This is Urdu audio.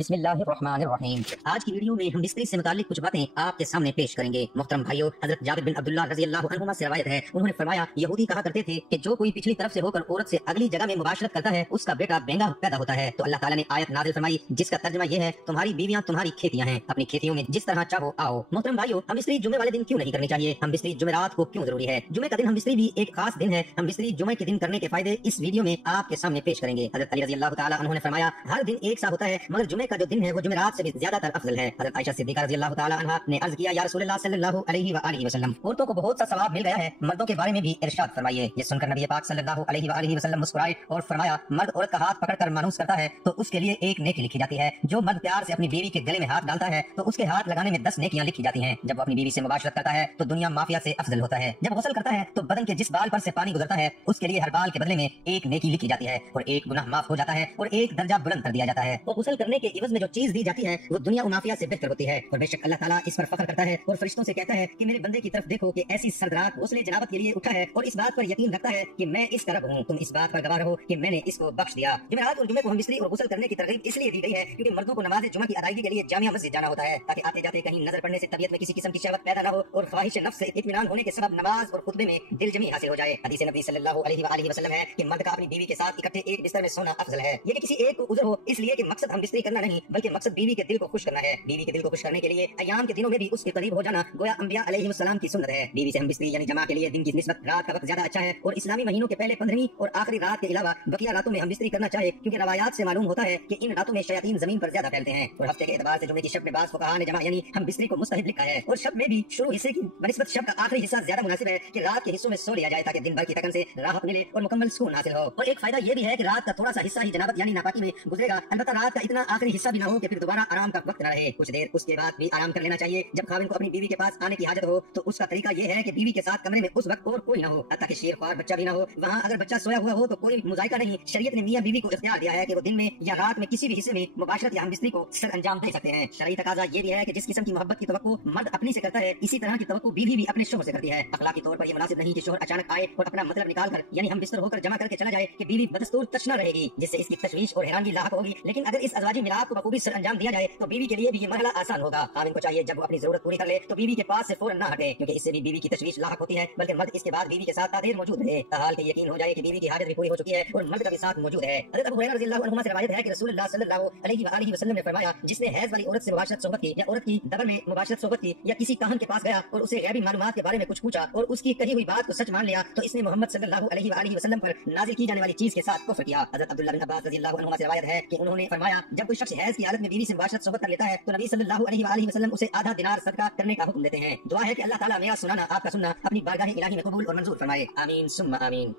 بسم اللہ الرحمن الرحیم۔ آج کی ویڈیو میں ہم بستری سے متعلق کچھ باتیں آپ کے سامنے پیش کریں گے۔ محترم بھائیو، حضرت جابر بن عبداللہ رضی اللہ عنہما سے روایت ہے، انہوں نے فرمایا یہودی کہا کرتے تھے کہ جو کوئی پچھلی طرف سے ہو کر عورت سے اگلی جگہ میں مباشرت کرتا ہے اس کا بیٹا بینگا پیدا ہوتا ہے۔ تو اللہ تعالیٰ نے آیت نازل فرمائی جس کا ترجمہ یہ ہے تمہاری بیویاں تمہاری کھیتیاں ہیں، اپنی کھیتیوں میں جس طرح چاہو آؤ۔ محترم بھائیو، ہم بستری جمعے والے دن کیوں نہیں کرنی چاہیے؟ ہم بستری جمعرات کو کیوں ضروری ہے؟ جمعے کا دن ہم بستری بھی ایک خاص دن ہے۔ ہم بستری جمعے کے دن کرنے کے فائدے اس ویڈیو میں آپ کے سامنے پیش کریں گے۔ حضرت علی رضی اللہ تعالیٰ عنہ نے فرمایا ہر دن ایک سا ہوتا ہے مگر جمعے کا جو دن ہے وہ جمعرات سے بھی زیادہ تر افضل ہے۔ حضرت عائشہ صدیقہ رضی اللہ تعالیٰ عنہا نے عرض کیا یا رسول اللہ صلی اللہ علیہ وآلہ وسلم، عورتوں کو بہت سا ثواب مل گیا ہے، مردوں کے بارے میں بھی ارشاد فرمائیے۔ یہ سن کر نبی پاک صلی اللہ علیہ وآلہ وسلم مسکرائے اور فرمایا مرد عورت کا ہاتھ پکڑ کر مانوس کرتا ہے تو اس کے لیے ایک نیکی لکھی جاتی ہے، جو مرد پیار سے اپنی بیوی کے گلے میں ہاتھ ڈالتا ہے تو اس کے ہاتھ لگانے میں 10 نیکیاں لکھی جاتی ہیں۔ جب وہ اپنی بیوی سے مباشرت کرتا ہے تو دنیا مافیا سے افضل ہوتا ہے۔ جب غسل کرتا ہے تو بدن کے جس بال پر سے پانی گزرتا ہے اس کے لیے ہر بال کے بدلے میں ایک نیکی لکھی جاتی ہے اور ایک گناہ معاف ہو جاتا ہے اور ایک درجہ بلند کر دیا جاتا ہے۔ اور غسل کرنے کے عوض میں جو چیز دی جاتی ہے وہ دنیا و مافیا سے بہتر ہوتی ہے، اور بے شک اللہ تعالیٰ اس پر فخر کرتا ہے اور فرشتوں سے کہتا ہے کہ میرے بندے کی طرف دیکھو کہ ایسی سردرات غسل جنابت کے لیے اٹھا ہے اور اس بات پر یقین رکھتا ہے کہ میں اس کا رب ہوں، تم اس بات پر گواہ رہو کہ میں نے اس کو بخش دیا۔ جمعرات اور جمعے کو ہم بستری اور غسل کرنے کی ترغیب اس لیے دی گئی ہے کیونکہ مردوں کو نماز جمعہ کی ادائیگی کے لیے جامع مسجد جانا ہوتا ہے تاکہ آتے جاتے کہیں نظر پڑنے سے طبیعت میں کسی قسم کی شہوت پیدا نہ ہو اور خواہش نفس سے اطمینان ہونے کے سبب نماز اور خطبے میں دل جمی حاصل ہو جائے۔ حدیث نبی صلی اللہ علیہ وآلہ وسلم ہے کہ مرد کا اپنی بیوی کے ساتھ اکٹھے ایک بستر میں سونا افضل ہے۔ یہ کہ کسی ایک کو عذر ہو اس لیے کہ مقصد ہم بستری کرنا نہیں بلکہ مقصد بیوی کے دل کو خوش کرنا ہے۔ بیوی کے دل کو خوش کرنے کے لیے ایام کے دنوں میں بھی اس کے قریب ہو جانا گویا انبیاء علیہ السلام کی سنت ہے۔ بیوی سے ہم بستری یعنی جماع کے لیے دن کی نسبت رات کا وقت زیادہ اچھا ہے اور اسلامی مہینوں کے پہلے 15ویں اور آخری رات کے علاوہ بقیہ راتوں میں ہم بستری کرنا چاہے کیونکہ روایات سے معلوم ہوتا ہے کہ ان راتوں میں شیاطین زمین پر زیادہ پھیلتے ہیں۔ اور ہفتے کے اعتبار سے جمعے کی شب میں بعض فقہاء نے جمع یعنی ہم بستری کو مستحب لکھا ہے اور شب میں بھی شروع حصے کی بنسبت شب کا آخری حصہ زیادہ مناسب ہے کہ رات کے حصوں میں سو لیا جائے تاکہ دن بھر کی تھکن سے راحت ملے اور مکمل سکون حاصل ہو۔ اور ایک فائدہ یہ بھی ہے کہ رات کا تھوڑا سا حصہ ہی جنابت یعنی ناپاکی میں گزرے گا، البتہ رات کا اتنا آخری حصہ بھی نہ ہو کہ پھر دوبارہ آرام کا وقت نہ رہے، کچھ دیر اس کے بعد بھی آرام کر لینا چاہیے۔ جب خاوند کو اپنی بیوی کے پاس آنے کی حاجت ہو تو اس کا طریقہ یہ ہے کہ بیوی کے ساتھ کمرے میں اس وقت اور کوئی نہ ہو، حتیٰ کہ شیر خوار بچہ بھی نہ ہو۔ وہاں اگر بچہ سویا ہوا ہو تو کوئی مذائقہ نہیں، شریعت نے میاں بیوی کو اختیار دیا ہے کہ وہ دن میں یا رات میں کسی بھی حصے میں مباشرت یا ہم بستری کو سر انجام دے سکتے ہیں۔ شرعی تقاضا یہ بھی ہے کہ جس قسم کی محبت کی توقع مرد اپنی سے کرتا ہے اسی طرح کی توقع بیوی بھی اپنے شوہر سے کرتی ہے۔ اخلاقی طور پر یہ مناسب نہیں کہ شوہر اچانک آئے اور اپنا مطلب نکال کر یعنی ہم بستر ہو کر جمع کر کے چلا جائے کہ بیوی بدستور تشنا رہے گی جس سے اس کی تشویش اور حیرانگی لاحق ہوگی، لیکن اگر اس ازواجی ملاپ کو بخوبی سر انجام دیا جائے تو بیوی کے لیے بھی یہ مرحلہ آسان ہوگا۔ خاوند کو چاہیے جب وہ اپنی ضرورت پوری کر لے تو بیوی کے پاس سے فوراً نہ ہٹے کیونکہ اس سے بھی بیوی کی تشویش لاحق ہوتی ہے، بلکہ مرد اس کے بعد بیوی کے ساتھ تادیر موجود رہے تاحال کہ یقین ہو جائے کہ بیوی کی حاجت بھی پوری ہو چکی ہے اور مرد کا بھی ساتھ موجود ہے۔ حضرت ابو ہریرہ رضی اللہ عنہ سے روایت ہے کہ رسول اللہ صلی اللہ علیہ وآلہ وسلم نے فرمایا جس نے حیض والی عورت سے مباشرت صحبت کی یا عورت کی دبر میں مباشرت صحبت کی یا کسی کاہن کے پاس گیا اور اسے غیبی معلومات کے بارے میں کچھ پوچھا اور اس کی کہی ہوئی بات کو سچ مان لیا تو اس نے محمد صلی اللہ علیہ وآلہ وسلم پر نازل کی جانے والی چیز کے ساتھ کفر کیا۔ حضرت عبداللہ بن عباس رضی اللہ عنہ سے روایت ہے کہ انہوں نے فرمایا جب کوئی شخص حیض کی حالت میں بیوی سے مباشرت صحبت کر لیتا ہے تو نبی صلی اللہ علیہ وآلہ وسلم اسے آدھا دینار صدقہ کرنے کا حکم دیتے ہیں۔ دعا ہے کہ اللہ تعالیٰ میرا سنانا آپ کا سننا اپنی بارگاہ الہی میں قبول اور منظور فرمائے، آمین ثم آمین۔